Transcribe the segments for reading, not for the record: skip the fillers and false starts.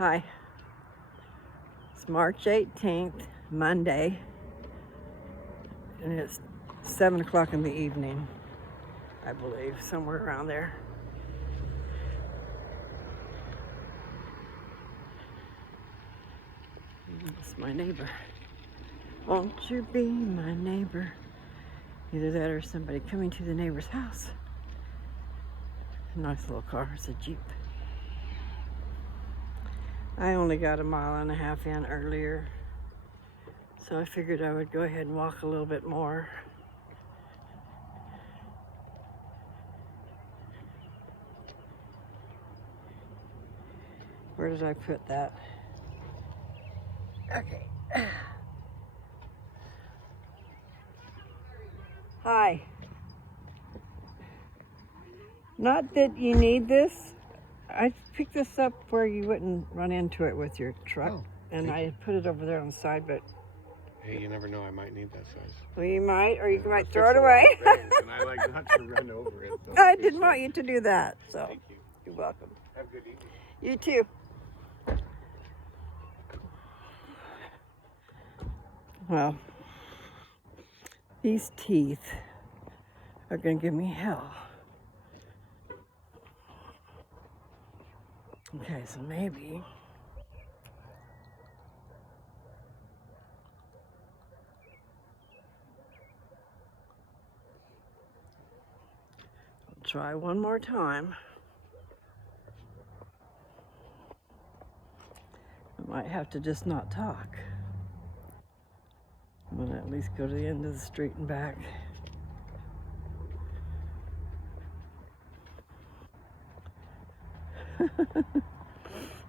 Hi. It's March 18th, Monday, and it's 7 o'clock in the evening, I believe, somewhere around there. It's my neighbor. Won't you be my neighbor? Either that or somebody coming to the neighbor's house. Nice little car. It's a Jeep. I only got a mile and a half in earlier, so I figured I would go ahead and walk a little bit more. Where did I put that? Okay. Hi. Not that you need this. I picked this up where you wouldn't run into it with your truck, and I put it over there on the side, but... Hey, you never know, I might need that size. Well, you might, or you might throw it away. And I like not to run over it. So I didn't want you to do that, so... Thank you. You're welcome. Have a good evening. You too. Well, these teeth are going to give me hell. Okay, so maybe... I'll try one more time. I might have to just not talk. I'm going to at least go to the end of the street and back.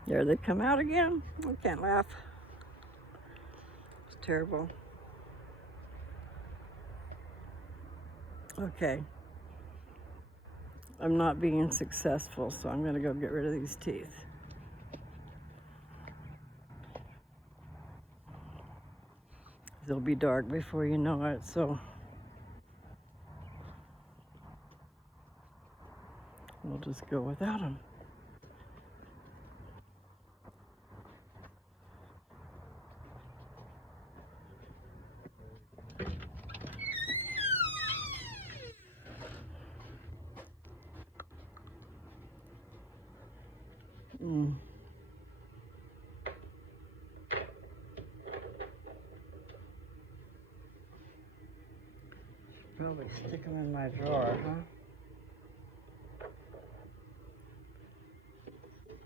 There they come out again. I can't laugh. It's terrible. Okay. I'm not being successful, so I'm going to go get rid of these teeth. They'll be dark before you know it, so we'll just go without them. Probably stick them in my drawer,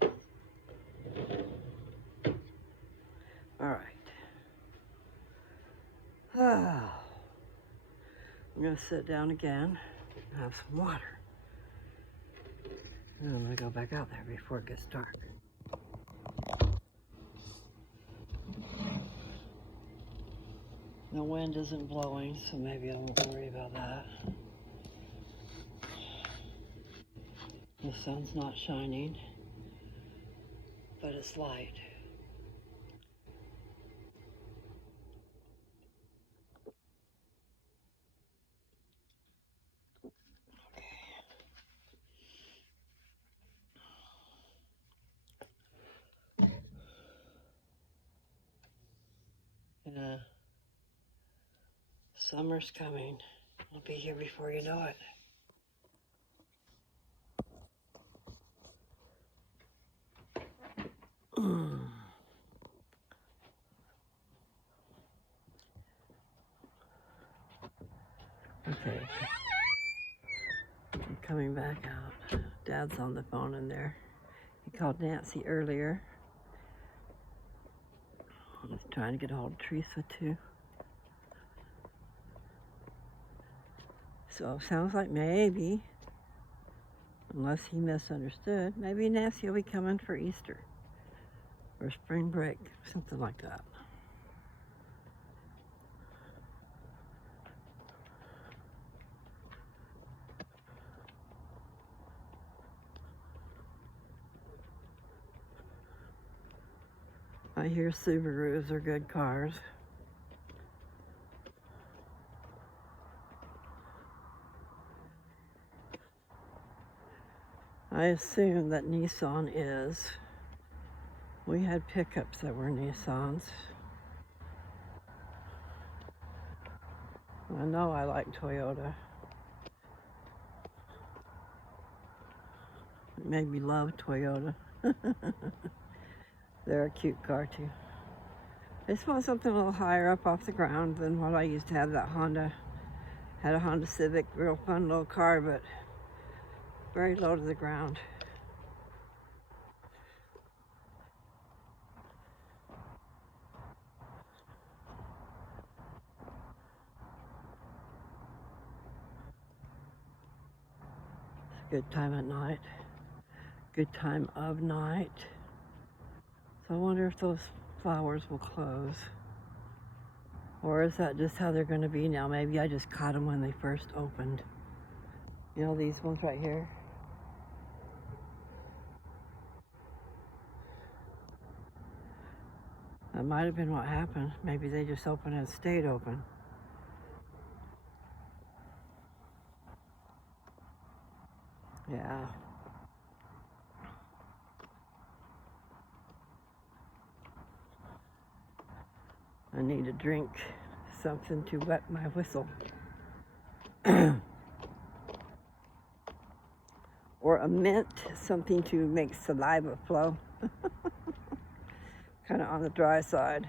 huh? All right. I'm going to sit down again and have some water. And I'm going to go back out there before it gets dark. The wind isn't blowing, so maybe I won't worry about that. The sun's not shining, but it's light. Yeah. Summer's coming. It'll be here before you know it. Okay. I'm coming back out. Dad's on the phone in there. He called Nancy earlier. He's trying to get a hold of Teresa too. So sounds like maybe, unless he misunderstood, maybe Nancy will be coming for Easter or spring break, something like that. I hear Subarus are good cars. I assume that Nissan is. We had pickups that were Nissans. I know I like Toyota. It made me love Toyota. They're a cute car too. I just want something a little higher up off the ground than what I used to have. That Honda. Had a Honda Civic, real fun little car, but very low to the ground. It's a good time at night. Good time of night. So I wonder if those flowers will close. Or is that just how they're going to be now? Maybe I just caught them when they first opened. You know, these ones right here. That might have been what happened. Maybe they just opened and stayed open. Yeah. I need to drink something to wet my whistle. Or a mint, something to make saliva flow. Kind of on the dry side.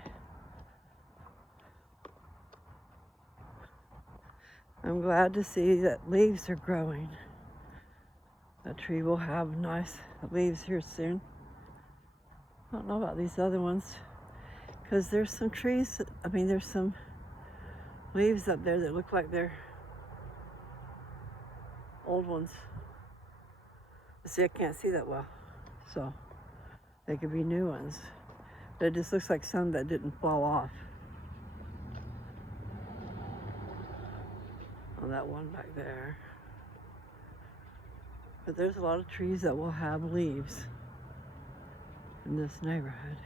I'm glad to see that leaves are growing. The tree will have nice leaves here soon. I don't know about these other ones, because there's some trees, there's some leaves up there that look like they're old ones. See, I can't see that well, so they could be new ones. But it just looks like some that didn't fall off. Oh, that one back there. But there's a lot of trees that will have leaves in this neighborhood.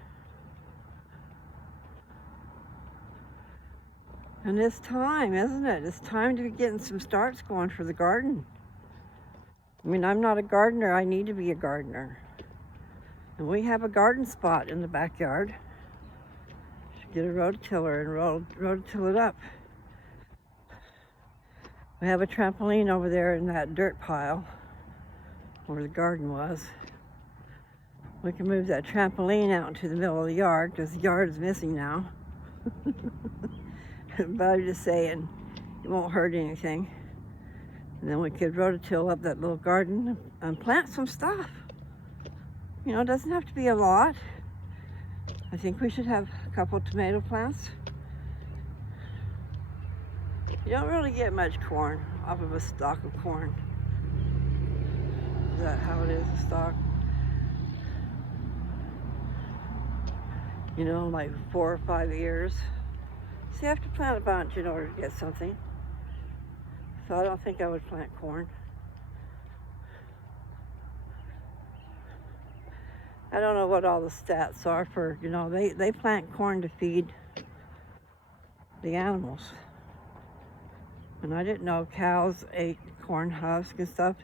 And it's time, isn't it? It's time to be getting some starts going for the garden. I'm not a gardener. I need to be a gardener. And we have a garden spot in the backyard. Should get a rototiller and rototill it up. We have a trampoline over there in that dirt pile where the garden was. We can move that trampoline out into the middle of the yard because the yard is missing now. But I'm just saying, it won't hurt anything. And then we could rototill up that little garden and plant some stuff. You know, it doesn't have to be a lot. I think we should have a couple of tomato plants. You don't really get much corn off of a stalk of corn. Is that how it is, a stalk? You know, like 4 or 5 ears. So you have to plant a bunch in order to get something. So I don't think I would plant corn. I don't know what all the stats are for, they plant corn to feed the animals. And I didn't know cows ate corn husks and stuff.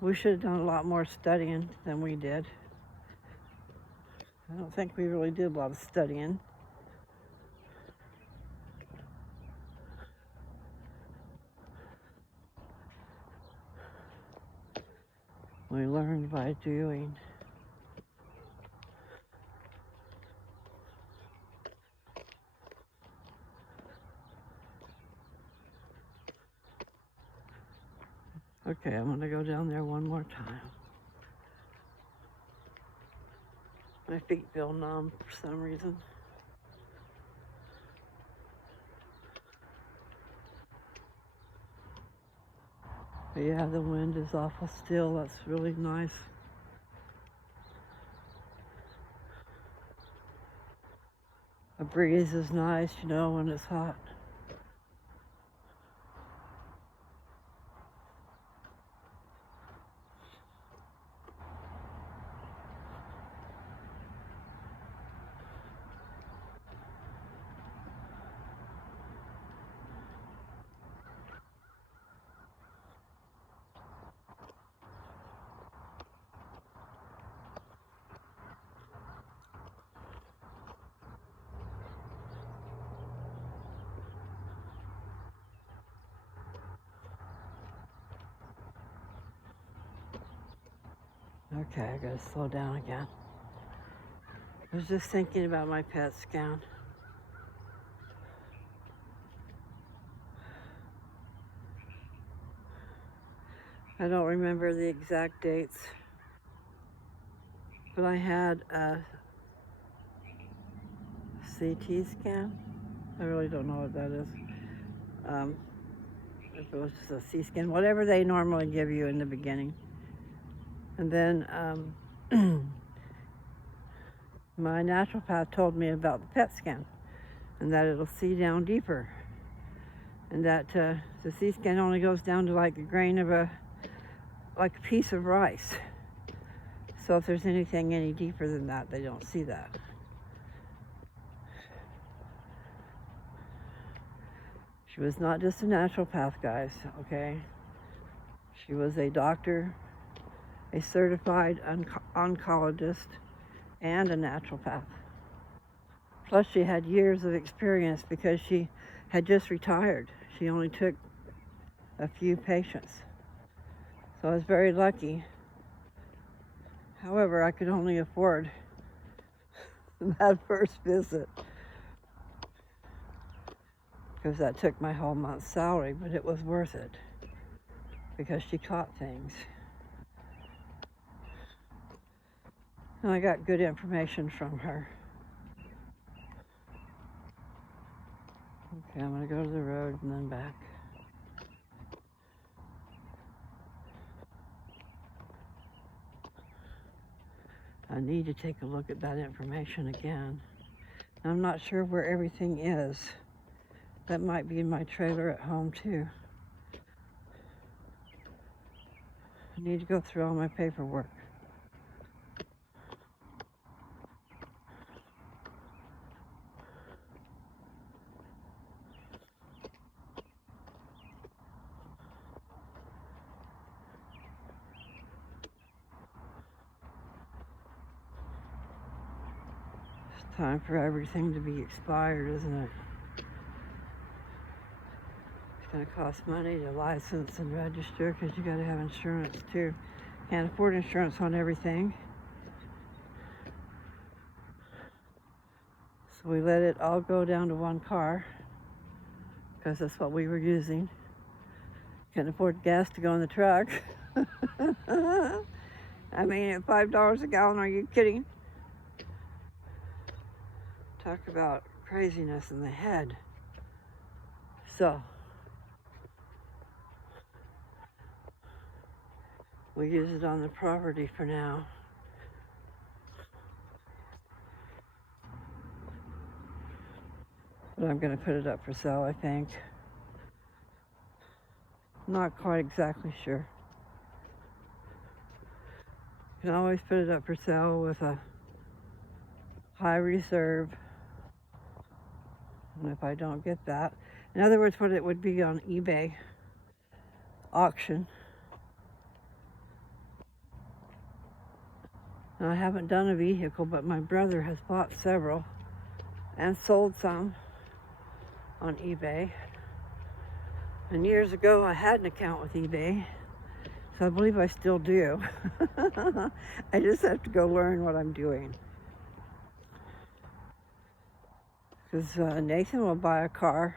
We should have done a lot more studying than we did. I don't think we really did a lot of studying. We learned by doing. Okay, I'm gonna go down there one more time. My feet feel numb for some reason. But yeah, the wind is awful still. That's really nice. A breeze is nice, when it's hot. Okay, I gotta slow down again. I was just thinking about my PET scan. I don't remember the exact dates, but I had a CT scan. I really don't know what that is. If it was just a C scan, whatever they normally give you in the beginning. And then my naturopath told me about the PET scan and that it'll see down deeper. And that the C scan only goes down to like a grain of like a piece of rice. So if there's anything any deeper than that, they don't see that. She was not just a naturopath, guys, okay? She was a doctor, a certified oncologist, and a naturopath. Plus, she had years of experience because she had just retired. She only took a few patients. So I was very lucky. However, I could only afford that first visit because that took my whole month's salary, but it was worth it because she caught things. And I got good information from her. Okay, I'm gonna go to the road and then back. I need to take a look at that information again. I'm not sure where everything is. That might be in my trailer at home too. I need to go through all my paperwork. It's time for everything to be expired, isn't it? It's going to cost money to license and register because you got to have insurance too. Can't afford insurance on everything. So we let it all go down to one car because that's what we were using. Couldn't afford gas to go in the truck. I mean, at $5 a gallon, are you kidding? Talk about craziness in the head. So, we use it on the property for now. But I'm going to put it up for sale, I think. Not quite exactly sure. You can always put it up for sale with a high reserve. And if I don't get that, in other words, what it would be on eBay auction. And I haven't done a vehicle, but my brother has bought several and sold some on eBay. And years ago, I had an account with eBay, so I believe I still do. I just have to go learn what I'm doing. Because Nathan will buy a car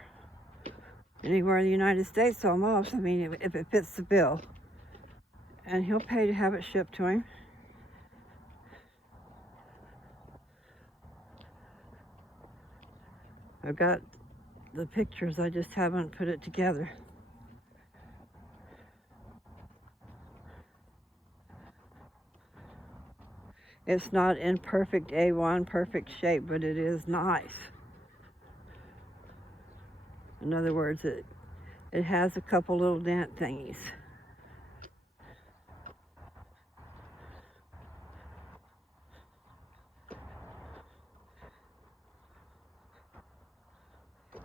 anywhere in the United States almost. I mean, if it fits the bill. And he'll pay to have it shipped to him. I've got the pictures, I just haven't put it together. It's not in perfect A1, perfect shape, but it is nice. In other words, it has a couple little dent thingies.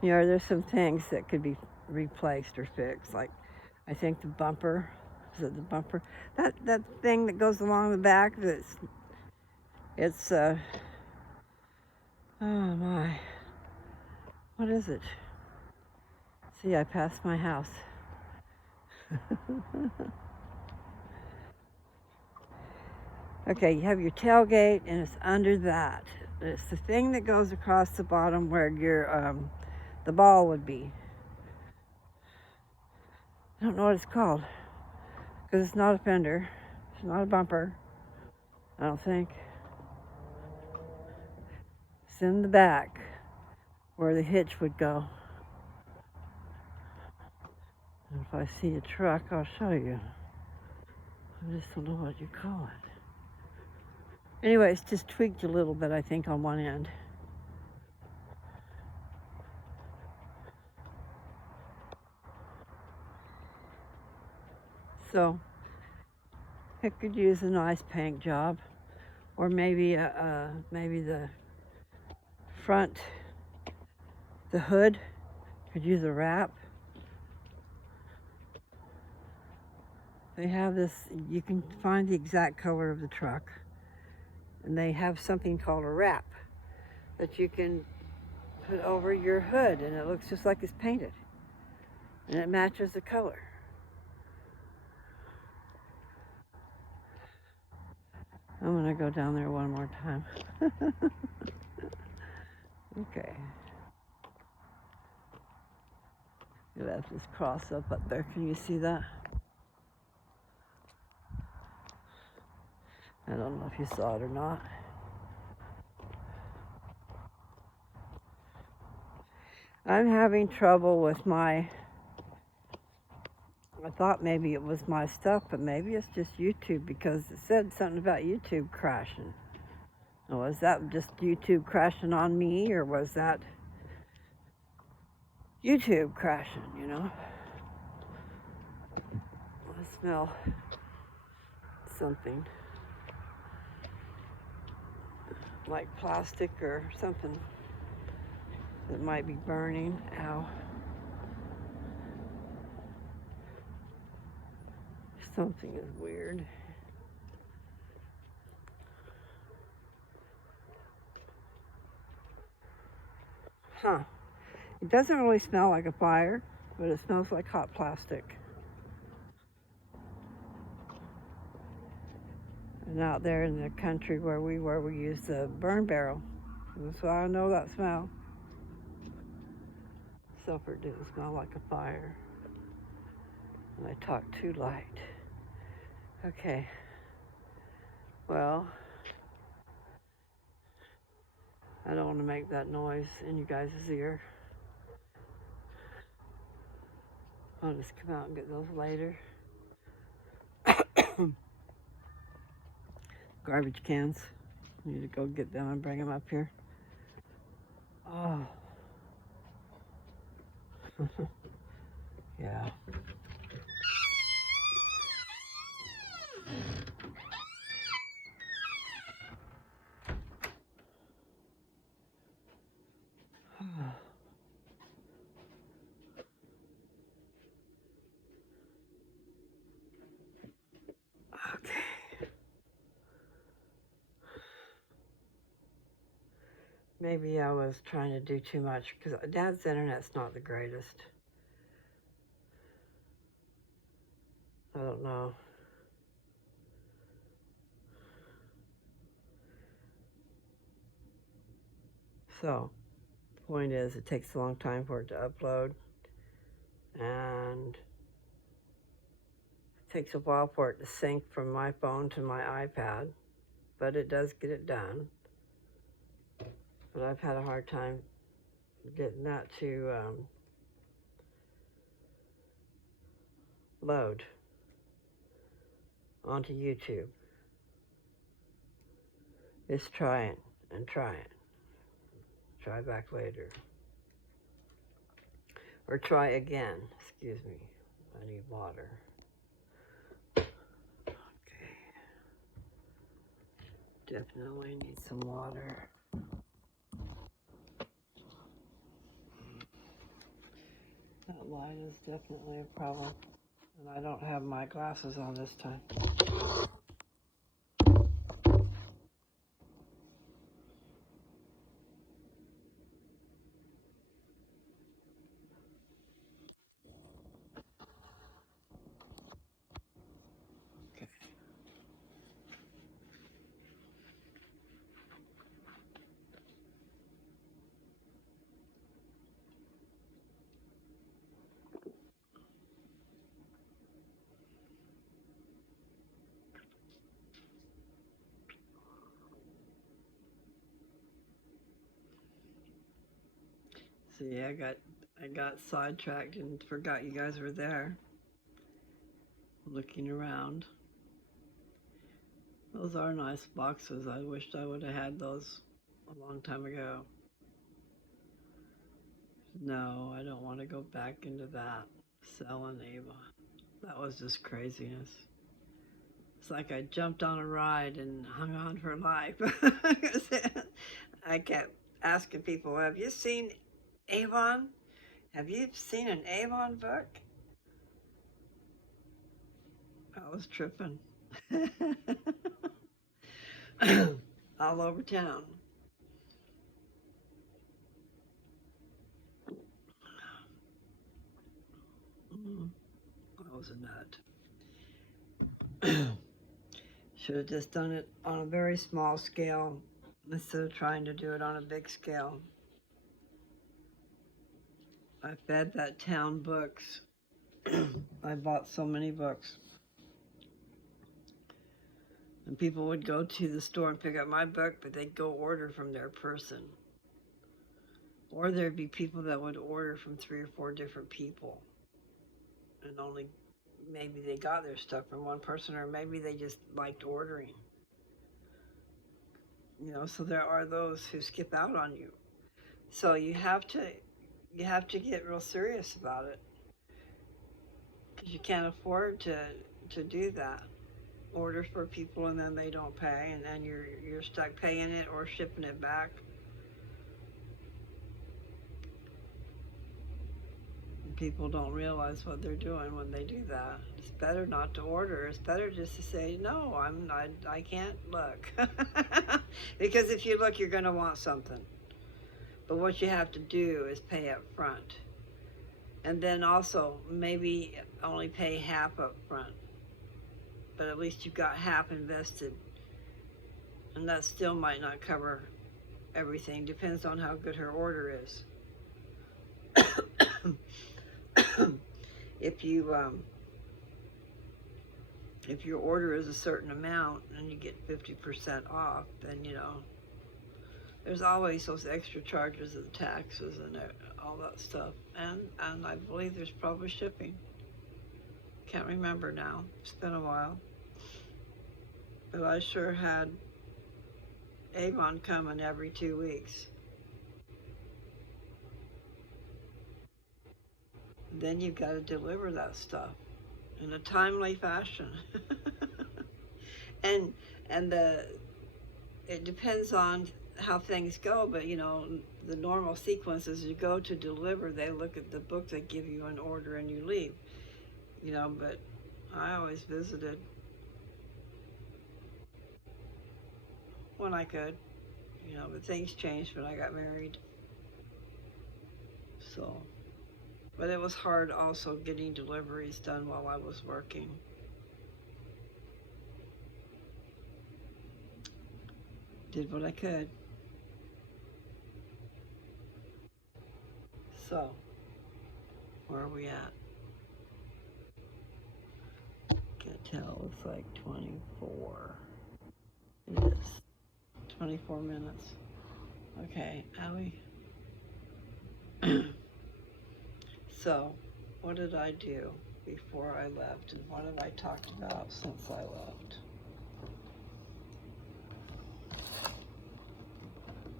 You know, there's some things that could be replaced or fixed, like I think the bumper. Is it the bumper? That thing that goes along the back. It's oh my, what is it? See, I passed my house. Okay, you have your tailgate, and it's under that. It's the thing that goes across the bottom where your the ball would be. I don't know what it's called because it's not a fender. It's not a bumper. I don't think. It's in the back where the hitch would go. And if I see a truck, I'll show you. I just don't know what you call it. Anyway, it's just tweaked a little bit, I think, on one end. So it could use a nice paint job, or maybe maybe the front, the hood could use a wrap. They have this. You can find the exact color of the truck, and they have something called a wrap that you can put over your hood, and it looks just like it's painted, and it matches the color. I'm gonna go down there one more time. Okay. You have this cross up there. Can you see that? I don't know if you saw it or not. I'm having trouble with my, I thought maybe it was my stuff, but maybe it's just YouTube because it said something about YouTube crashing. Was that just YouTube crashing on me, or was that YouTube crashing, you know? I smell something like plastic or something that might be burning. Ow. Something is weird. Huh. It doesn't really smell like a fire, but it smells like hot plastic. And out there in the country where we were, we used the burn barrel. So I know that smell. So far it didn't smell like a fire. And I talked too light. Okay. Well, I don't want to make that noise in you guys' ear. I'll just come out and get those later. Garbage cans. Need to go get them and bring them up here. Oh. Yeah. Okay. Maybe I was trying to do too much because Dad's internet's not the greatest. I don't know. So, point is, it takes a long time for it to upload, and it takes a while for it to sync from my phone to my iPad, but it does get it done. But I've had a hard time getting that to load onto YouTube. Just try it and try it. Try back later. Or try again. Excuse me. I need water. Okay. Definitely need some water. That light is definitely a problem. And I don't have my glasses on this time. See, I got sidetracked and forgot you guys were there. Looking around. Those are nice boxes. I wished I would have had those a long time ago. No, I don't want to go back into that. Selling Avon. That was just craziness. It's like I jumped on a ride and hung on for life. I kept asking people, have you seen Avon? Have you seen an Avon book? I was tripping. All over town. I was a nut. Should have just done it on a very small scale instead of trying to do it on a big scale. I fed that town books. I bought so many books. And people would go to the store and pick up my book, but they'd go order from their person. Or there'd be people that would order from 3 or 4 different people. And only maybe they got their stuff from one person, or maybe they just liked ordering. You know, so there are those who skip out on you. So you have to get real serious about it, because you can't afford to do that. Order for people and then they don't pay, and then you're stuck paying it or shipping it back. And people don't realize what they're doing when they do that. It's better not to order. It's better just to say, no, I can't look. Because if you look, you're going to want something. But what you have to do is pay up front. And then also maybe only pay half up front. But at least you've got half invested. And that still might not cover everything. Depends on how good her order is. If your order is a certain amount and you get 50% off, then there's always those extra charges of the taxes and all that stuff. And I believe there's probably shipping. Can't remember now. It's been a while. But I sure had Avon coming every 2 weeks. Then you've got to deliver that stuff in a timely fashion. and it depends on how things go, but the normal sequence is you go to deliver, they look at the book, they give you an order, and you leave. But I always visited when I could, but things changed when I got married. So, but it was hard also getting deliveries done while I was working. Did what I could. So, where are we at? Can't tell, it's like 24. It is 24 minutes. Okay, Allie. So, what did I do before I left, and what have I talked about since I left?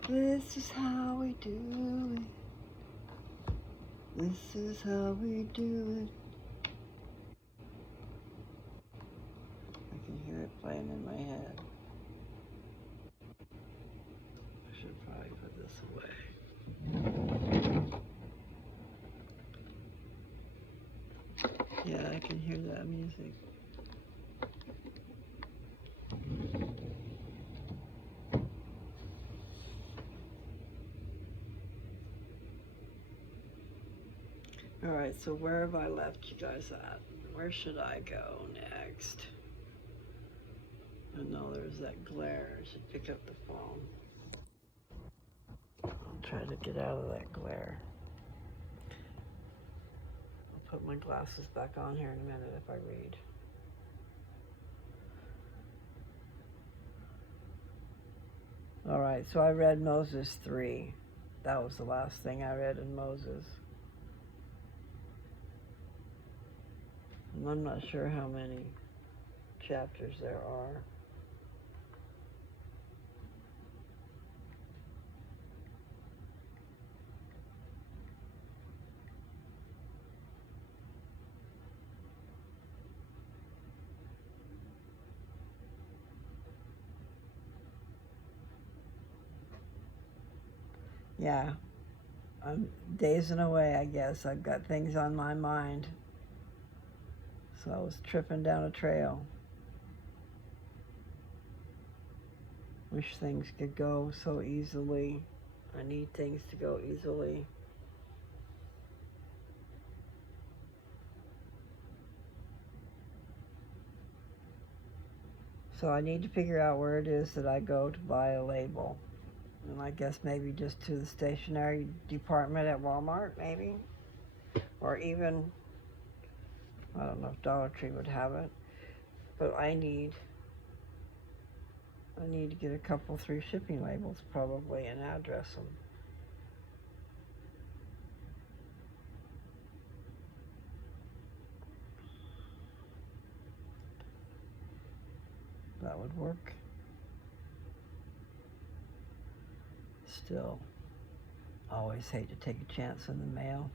This is how we do it. This is how we do it. I can hear it playing in my head. I should probably put this away. Yeah, I can hear that music. All right, so where have I left you guys at? Where should I go next? I know there's that glare. I should pick up the phone. I'll try to get out of that glare. I'll put my glasses back on here in a minute if I read. All right, so I read Moses 3. That was the last thing I read in Moses. And I'm not sure how many chapters there are. Yeah, I'm dazing away, I guess. I've got things on my mind. So I was tripping down a trail. Wish things could go so easily. I need things to go easily. So I need to figure out where it is that I go to buy a label. And I guess maybe just to the stationery department at Walmart, maybe. Or even, I don't know if Dollar Tree would have it. But I need to get a couple, 3 shipping labels probably and address them. That would work. Still, always hate to take a chance in the mail.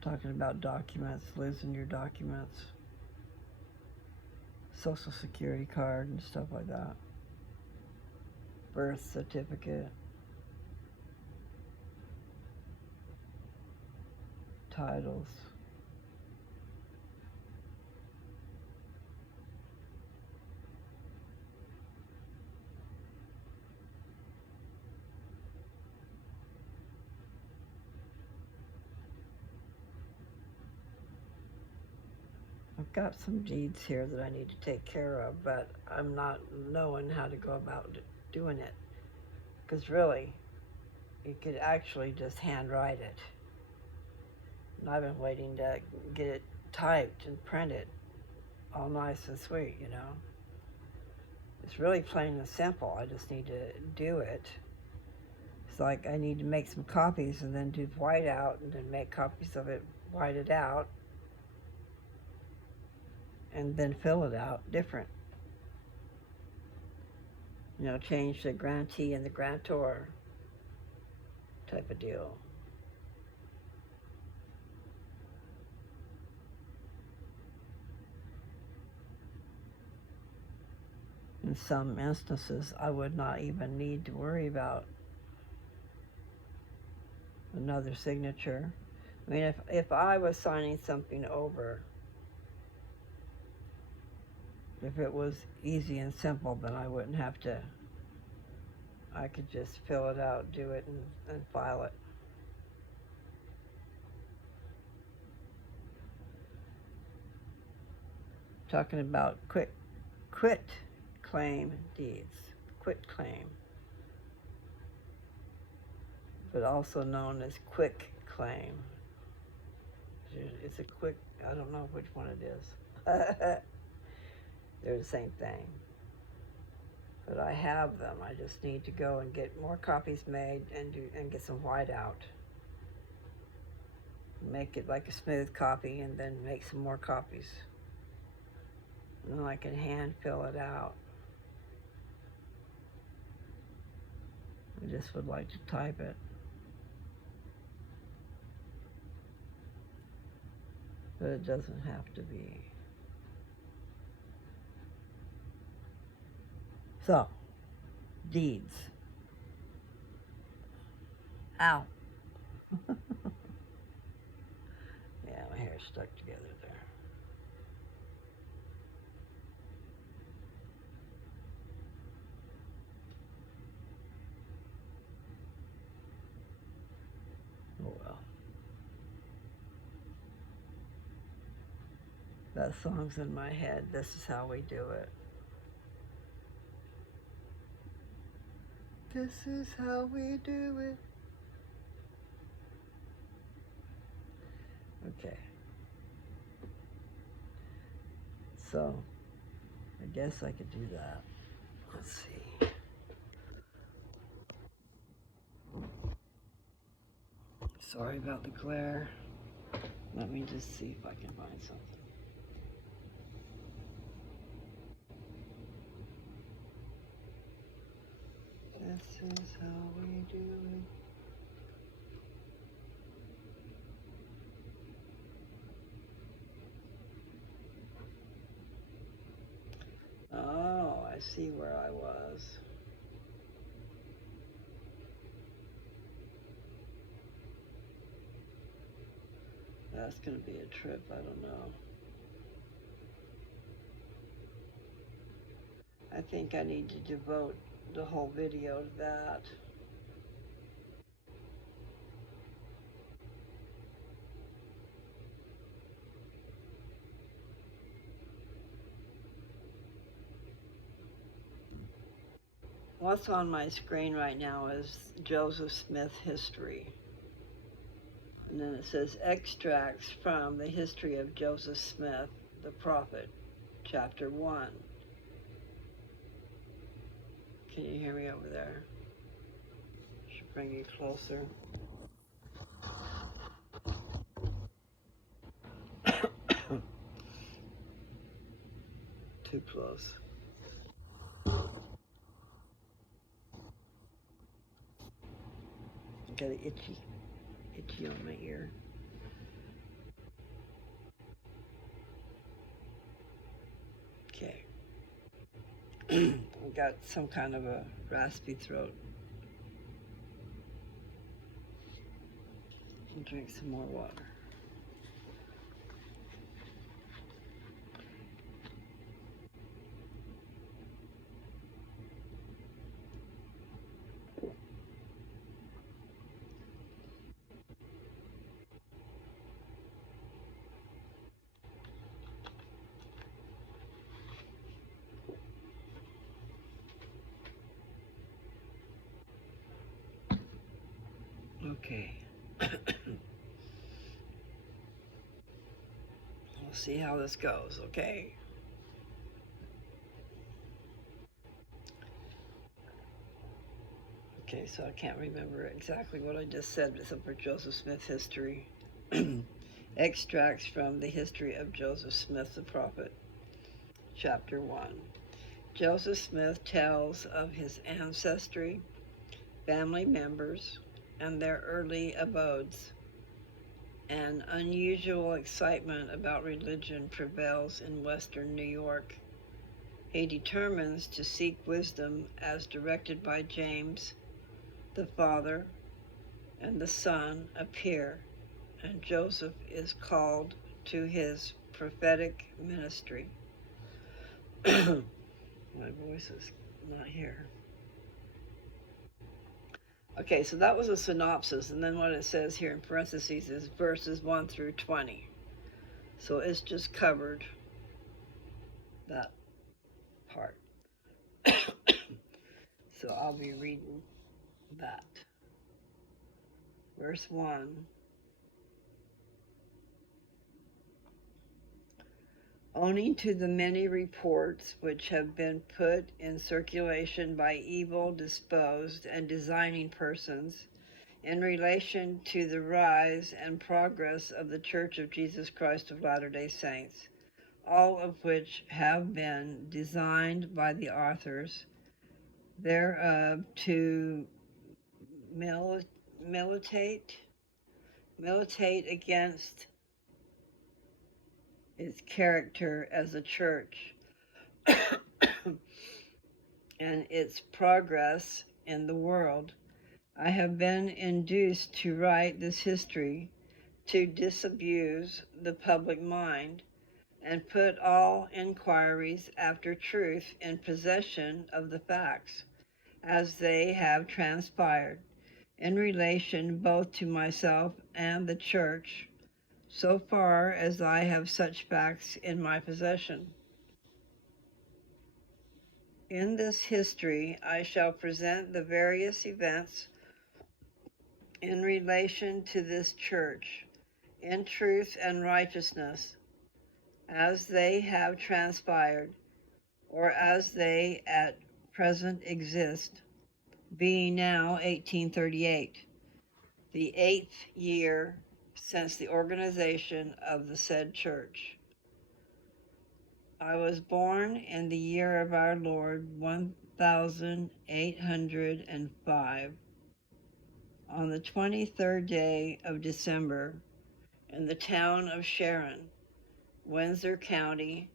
Talking about documents, losing your documents, Social Security card and stuff like that, birth certificate, titles. I've got some deeds here that I need to take care of, but I'm not knowing how to go about doing it. Because really, you could actually just handwrite it. And I've been waiting to get it typed and printed, all nice and sweet, you know. It's really plain and simple. I just need to do it. It's like I need to make some copies and then do whiteout and then make copies of it whited out and then fill it out different. You know, change the grantee and the grantor type of deal. In some instances, I would not even need to worry about another signature. I mean, if I was signing something over, if it was easy and simple, then I wouldn't have to. I could just fill it out, do it, and file it. Talking about quit claim deeds, quit claim, but also known as quick claim. It's a quick, I don't know which one it is. They're the same thing. But I have them. I just need to go and get more copies made and get some whiteout. Make it like a smooth copy and then make some more copies. And then I can hand fill it out. I just would like to type it. But it doesn't have to be. So, deeds. Ow. Yeah, my hair's stuck together there. Oh well. That song's in my head. This is how we do it. This is how we do it. Okay. So, I guess I could do that. Let's see. Sorry about the glare. Let me just see if I can find something. This is how we do it. Oh, I see where I was. That's going to be a trip, I don't know. I think I need to devote the whole video to that. What's on my screen right now is Joseph Smith history. And then it says extracts from the history of Joseph Smith, the prophet, chapter 1. Can you hear me over there? Should bring you closer. Too close. Got it itchy on my ear. Okay. I got some kind of a raspy throat. I'll drink some more water. Okay. We'll see how this goes, okay? Okay, so I can't remember exactly what I just said except for Joseph Smith history. Extracts from the history of Joseph Smith the prophet, chapter 1. Joseph Smith tells of his ancestry, family members, and their early abodes. An unusual excitement about religion prevails in Western New York. He determines to seek wisdom as directed by James. The Father and the Son appear, and Joseph is called to his prophetic ministry. My voice is not here. Okay, so that was a synopsis, and then what it says here in parentheses is verses 1 through 20. So it's just covered that part. So I'll be reading that. Verse 1. Owing to the many reports which have been put in circulation by evil disposed and designing persons in relation to the rise and progress of the Church of Jesus Christ of Latter-day Saints, all of which have been designed by the authors thereof to militate against its character as a church and its progress in the world. I have been induced to write this history to disabuse the public mind and put all inquiries after truth in possession of the facts as they have transpired in relation both to myself and the church, so far as I have such facts in my possession. In this history, I shall present the various events in relation to this church, in truth and righteousness, as they have transpired, or as they at present exist, being now 1838. the 8th year since the organization of the said church. I was born in the year of our Lord 1805 on the 23rd day of December in the town of Sharon, Windsor County,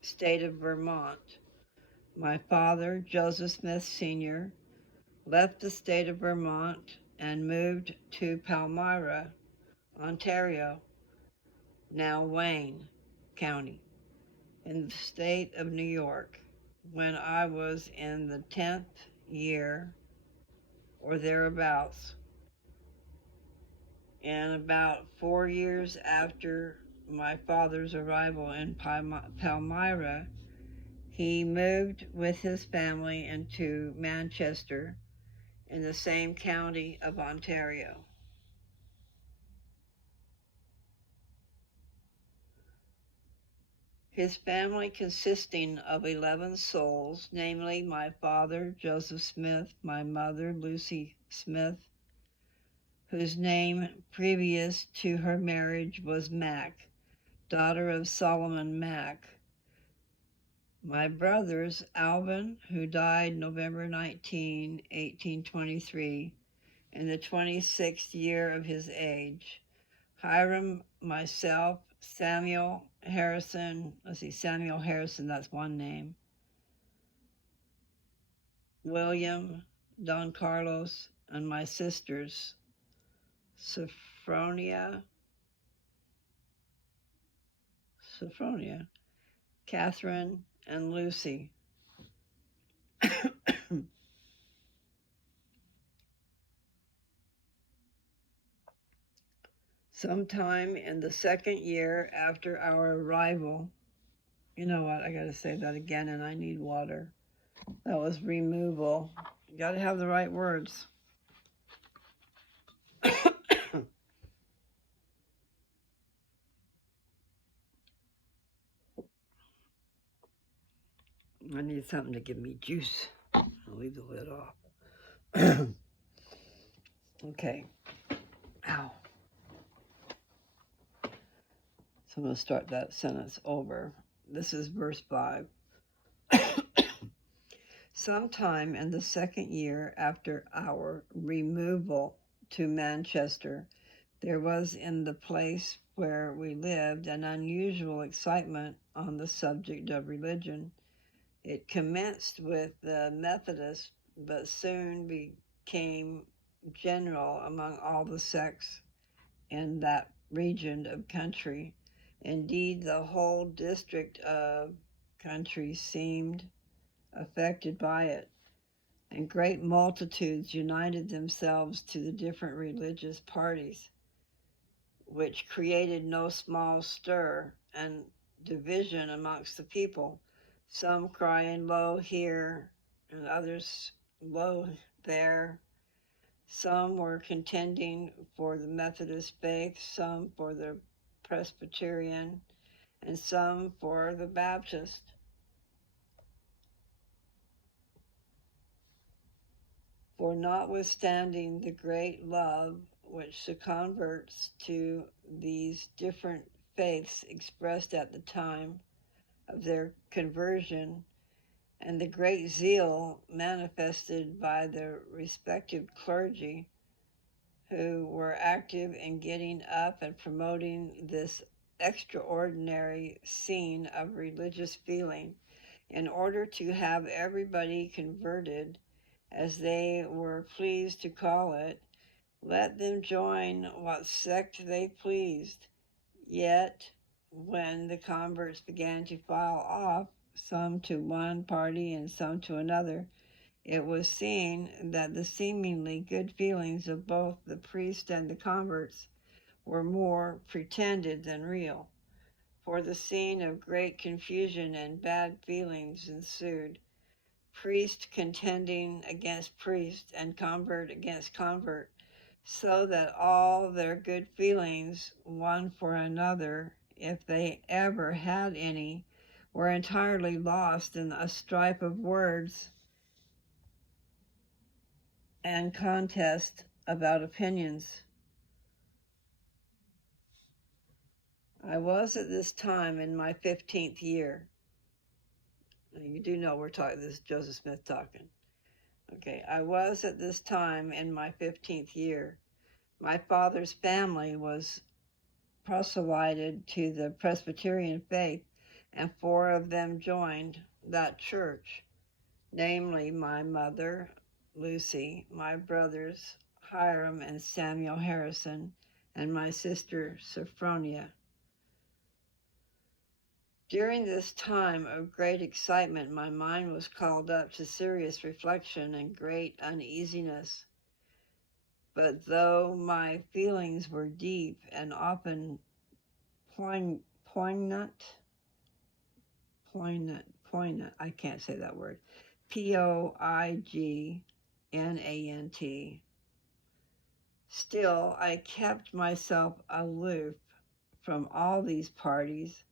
state of Vermont. My father, Joseph Smith Sr., left the state of Vermont and moved to Palmyra, Ontario, now Wayne County, in the state of New York, when I was in the 10th year or thereabouts. And about 4 years after my father's arrival in Palmyra, he moved with his family into Manchester in the same county of Ontario. His family consisting of 11 souls, namely my father, Joseph Smith, my mother, Lucy Smith, whose name previous to her marriage was Mack, daughter of Solomon Mack. My brothers, Alvin, who died November 19, 1823, in the 26th year of his age. Hiram, myself, Samuel Harrison, that's one name. William, Don Carlos, and my sisters, Sophronia, Catherine, and Lucy. Sometime in the 2nd year after our arrival, you know what, I gotta say that again, and I need water. That was removal. You gotta have the right words. I need something to give me juice. I'll leave the lid off. Okay. Ow. So I'm going to start that sentence over. This is verse 5. Sometime in the 2nd year after our removal to Manchester, there was in the place where we lived an unusual excitement on the subject of religion. It commenced with the Methodists, but soon became general among all the sects in that region of country. Indeed, the whole district of country seemed affected by it, and great multitudes united themselves to the different religious parties, which created no small stir and division amongst the people, some crying low here and others low there. Some were contending for the Methodist faith, some for the Presbyterian, and some for the Baptist. For notwithstanding the great love which the converts to these different faiths expressed at the time of their conversion, and the great zeal manifested by the respective clergy who were active in getting up and promoting this extraordinary scene of religious feeling in order to have everybody converted, as they were pleased to call it, let them join what sect they pleased. Yet, when the converts began to file off, some to one party and some to another, it was seen that the seemingly good feelings of both the priest and the converts were more pretended than real. For the scene of great confusion and bad feelings ensued, priest contending against priest and convert against convert, so that all their good feelings one for another, if they ever had any, were entirely lost in a strife of words and contest about opinions. I was at this time in my 15th year. Now, you do know we're talking, this is Joseph Smith talking. Okay, I was at this time in my 15th year. My father's family was proselyted to the Presbyterian faith, and 4 of them joined that church, namely my mother, Lucy, my brothers, Hiram and Samuel Harrison, and my sister, Sophronia. During this time of great excitement, my mind was called up to serious reflection and great uneasiness. But though my feelings were deep and often poignant, I can't say that word, Poignant, still I kept myself aloof from all these parties,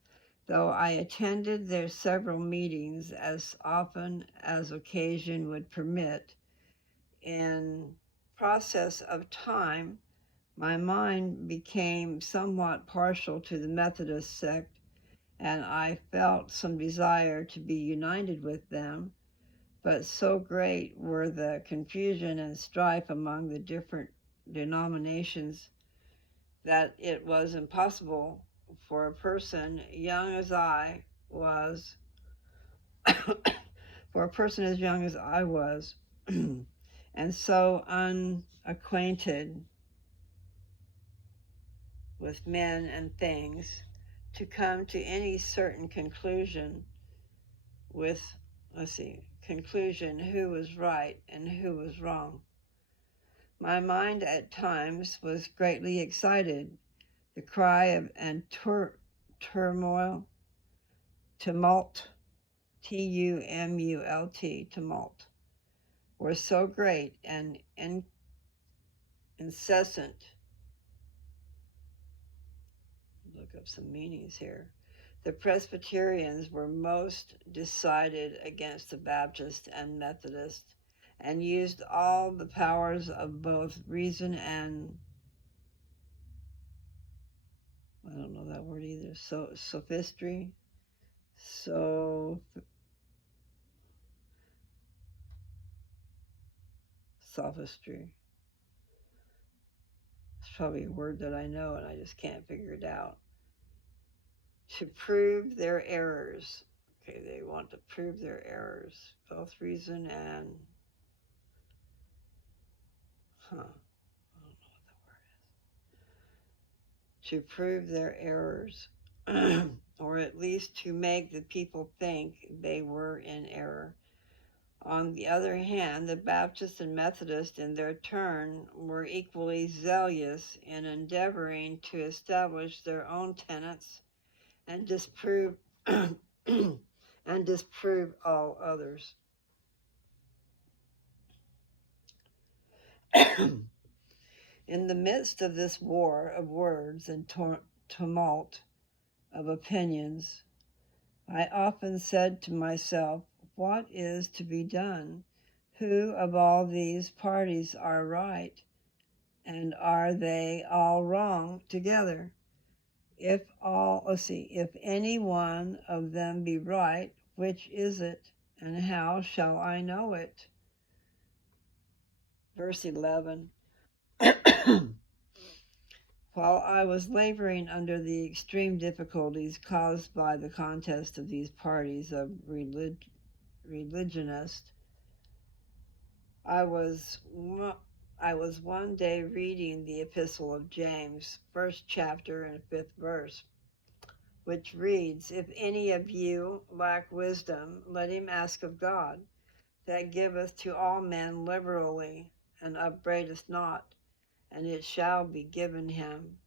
though I attended their several meetings as often as occasion would permit. In process of time, my mind became somewhat partial to the Methodist sect, and I felt some desire to be united with them, but so great were the confusion and strife among the different denominations that it was impossible for a person young as I was, for a person as young as I was, and so unacquainted with men and things, to come to any certain conclusion who was right and who was wrong. My mind at times was greatly excited. The cry of and tumult, T-U-M-U-L-T, tumult, were so great and incessant. Look up some meanings here. The Presbyterians were most decided against the Baptist and Methodist, and used all the powers of both reason and, I don't know that word either, sophistry, sophistry. It's probably a word that I know and I just can't figure it out. To prove their errors. Okay, they want to prove their errors, both reason and, I don't know what the word is. To prove their errors, or at least to make the people think they were in error. On the other hand, the Baptists and Methodists, in their turn, were equally zealous in endeavoring to establish their own tenets and disprove all others. In the midst of this war of words and tumult of opinions, I often said to myself, what is to be done? Who of all these parties are right, and are they all wrong together? If any one of them be right, which is it, and how shall I know it? Verse 11. While I was laboring under the extreme difficulties caused by the contest of these parties of religionists, I was one day reading the Epistle of James, 1st chapter and 5th verse, which reads, if any of you lack wisdom, let him ask of God, that giveth to all men liberally, and upbraideth not, and it shall be given him.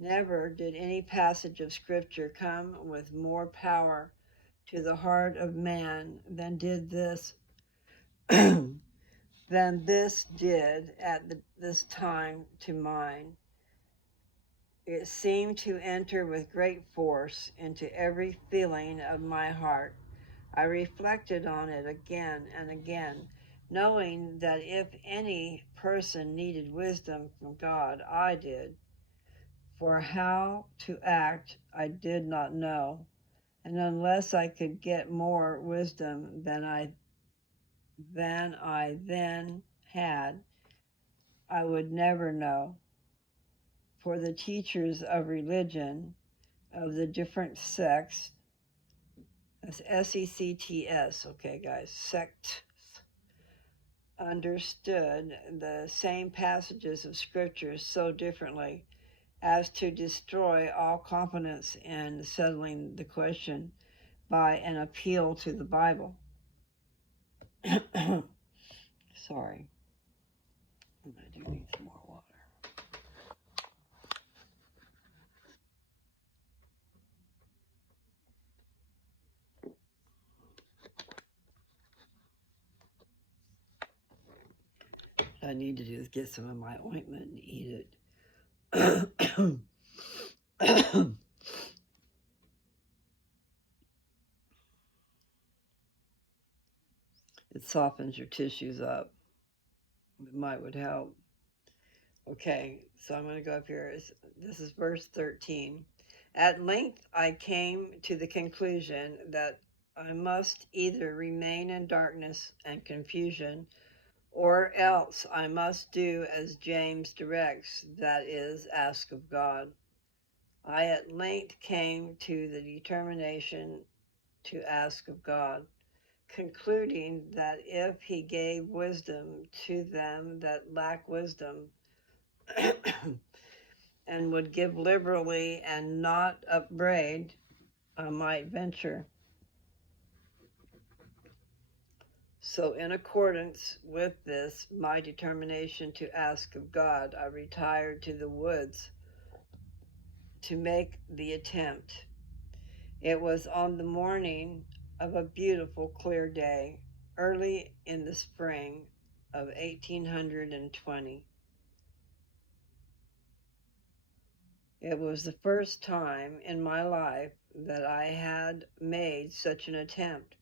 Never did any passage of Scripture come with more power to the heart of man than this did at this time to mine. It seemed to enter with great force into every feeling of my heart. I reflected on it again and again, knowing that if any person needed wisdom from God, I did. for how to act I did not know, and unless I could get more wisdom than I then had, I would never know. For the teachers of religion of the different sects, that's SECTS, okay, guys, sects, understood the same passages of scriptures so differently as to destroy all confidence in settling the question by an appeal to the Bible. Sorry. I do need some more water. What I need to do is get some of my ointment and eat it. It softens your tissues up. It would help. Okay, so I'm going to go up here. This is verse 13. At length I came to the conclusion that I must either remain in darkness and confusion, or else I must do as James directs, that is, ask of God. I at length came to the determination to ask of God, concluding that if he gave wisdom to them that lack wisdom, and would give liberally and not upbraid, I might venture. So in accordance with this, my determination to ask of God, I retired to the woods to make the attempt. It was on the morning of a beautiful clear day, early in the spring of 1820. It was the first time in my life that I had made such an attempt,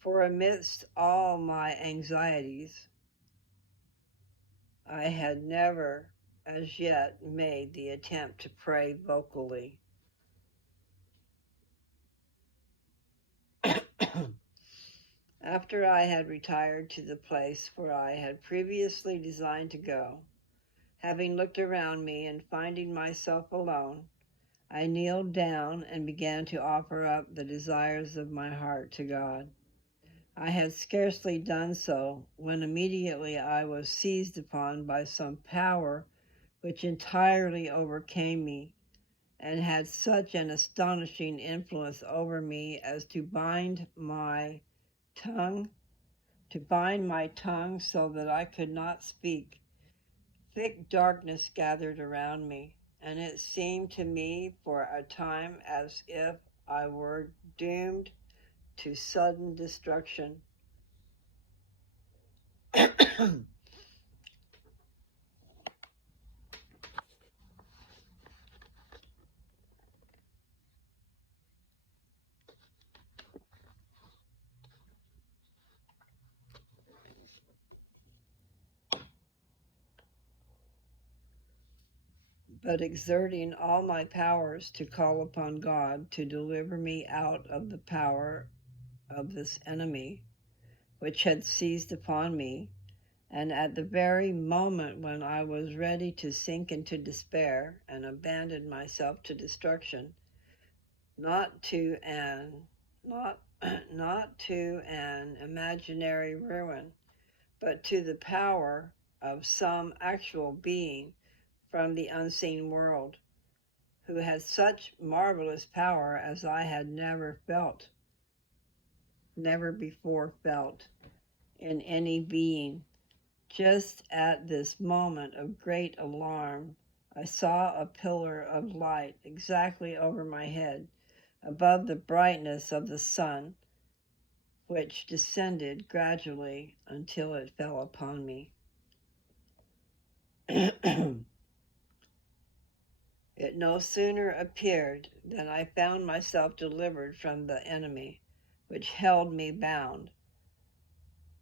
for amidst all my anxieties, I had never as yet made the attempt to pray vocally. After I had retired to the place where I had previously designed to go, having looked around me and finding myself alone, I kneeled down and began to offer up the desires of my heart to God. I had scarcely done so when immediately I was seized upon by some power which entirely overcame me and had such an astonishing influence over me as to bind my tongue so that I could not speak. Thick darkness gathered around me, and it seemed to me for a time as if I were doomed to sudden destruction. But exerting all my powers to call upon God to deliver me out of the power of this enemy which had seized upon me, and at the very moment when I was ready to sink into despair and abandon myself to destruction, not to an imaginary ruin, but to the power of some actual being from the unseen world, who had such marvelous power as I had never before felt in any being. Just at this moment of great alarm, I saw a pillar of light exactly over my head, above the brightness of the sun, which descended gradually until it fell upon me. It no sooner appeared than I found myself delivered from the enemy, which held me bound.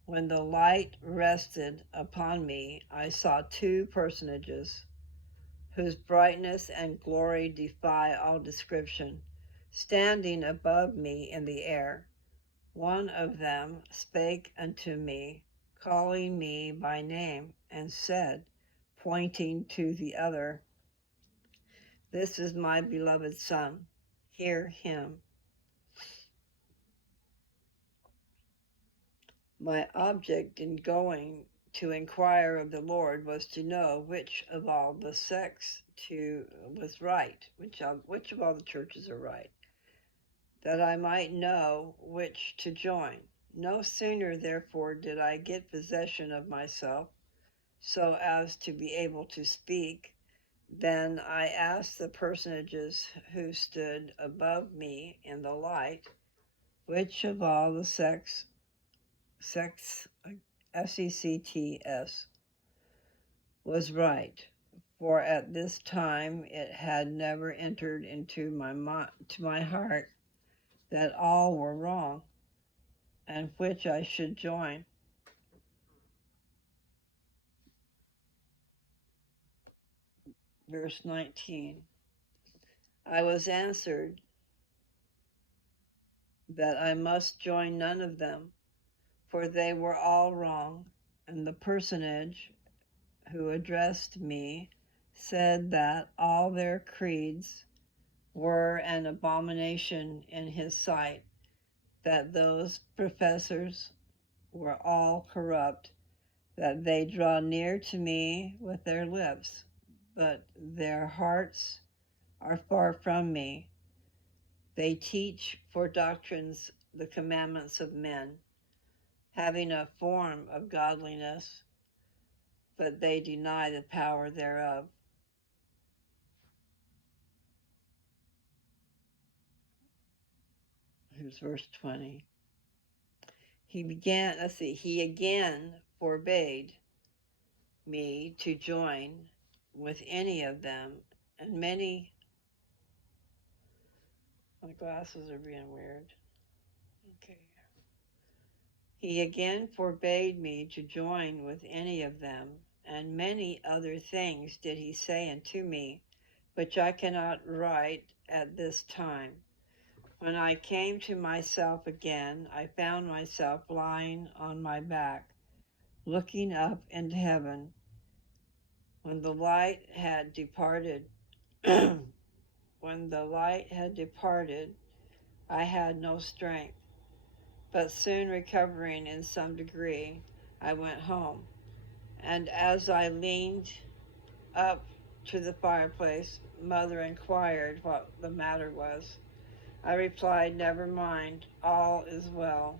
When the light rested upon me, I saw two personages whose brightness and glory defy all description, standing above me in the air. One of them spake unto me, calling me by name, and said, pointing to the other, This is my beloved Son, hear him. My object in going to inquire of the Lord was to know which of all the sects was right, which of all the churches are right, that I might know which to join. No sooner, therefore, did I get possession of myself, so as to be able to speak, than I asked the personages who stood above me in the light, which of all the sects, SECTS, was right, for at this time it had never entered into my heart that all were wrong, and which I should join. Verse 19. I was answered that I must join none of them, for they were all wrong, and the personage who addressed me said that all their creeds were an abomination in his sight, that those professors were all corrupt, that they draw near to me with their lips, but their hearts are far from me. They teach for doctrines the commandments of men, having a form of godliness, but they deny the power thereof. Here's verse 20. He again forbade me to join with any of them, and many, my glasses are being weird. Okay. He again forbade me to join with any of them, and many other things did he say unto me, which I cannot write at this time. When I came to myself again, I found myself lying on my back, looking up into heaven. When the light had departed, I had no strength, but soon recovering in some degree, I went home. And as I leaned up to the fireplace, Mother inquired what the matter was. I replied, Never mind, all is well.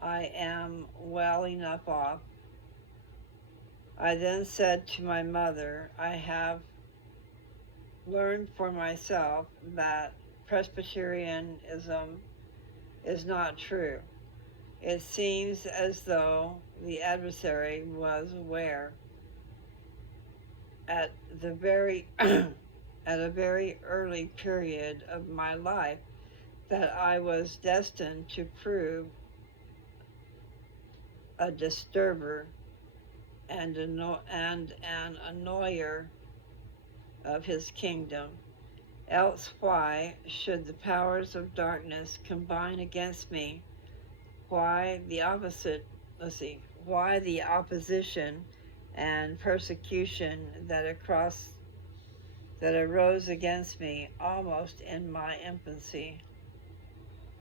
I am well enough off. I then said to my mother, I have learned for myself that Presbyterianism is not true. It seems as though the adversary was aware at the very at a very early period of my life that I was destined to prove a disturber and an annoyer of his kingdom. Else why should the powers of darkness combine against me? Why the opposition and persecution that arose against me almost in my infancy?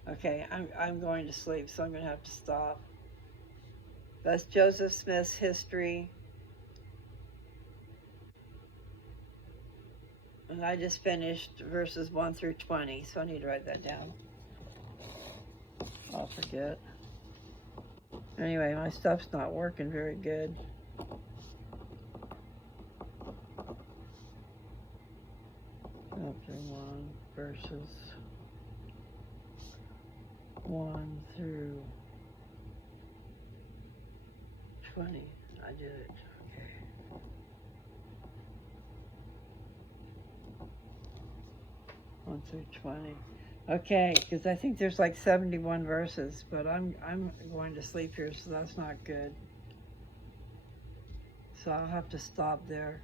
Okay, I'm going to sleep, so I'm going to have to stop. That's Joseph Smith's history. And I just finished verses 1 through 20, so I need to write that down. I'll forget. Anyway, my stuff's not working very good. Chapter 1, verses 1 through 20. I did it. Okay. One through 20. Okay, because I think there's like 71 verses, but I'm going to sleep here, so that's not good. So I'll have to stop there.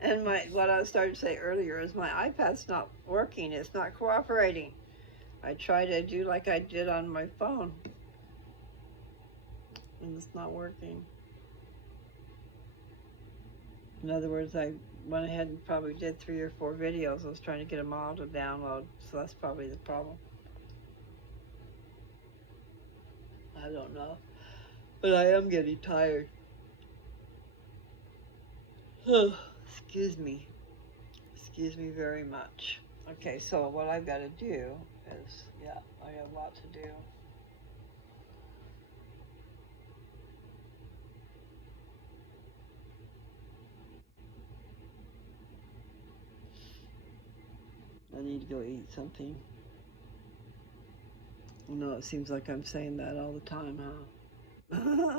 And what I started to say earlier is my iPad's not working. It's not cooperating. I try to do like I did on my phone, and it's not working. In other words, I went ahead and probably did 3 or 4 videos. I was trying to get them all to download, so that's probably the problem. I don't know. But I am getting tired. Excuse me. Excuse me very much. Okay, so what I've got to do is, yeah, I have a lot to do. I need to go eat something. No, it seems like I'm saying that all the time, huh?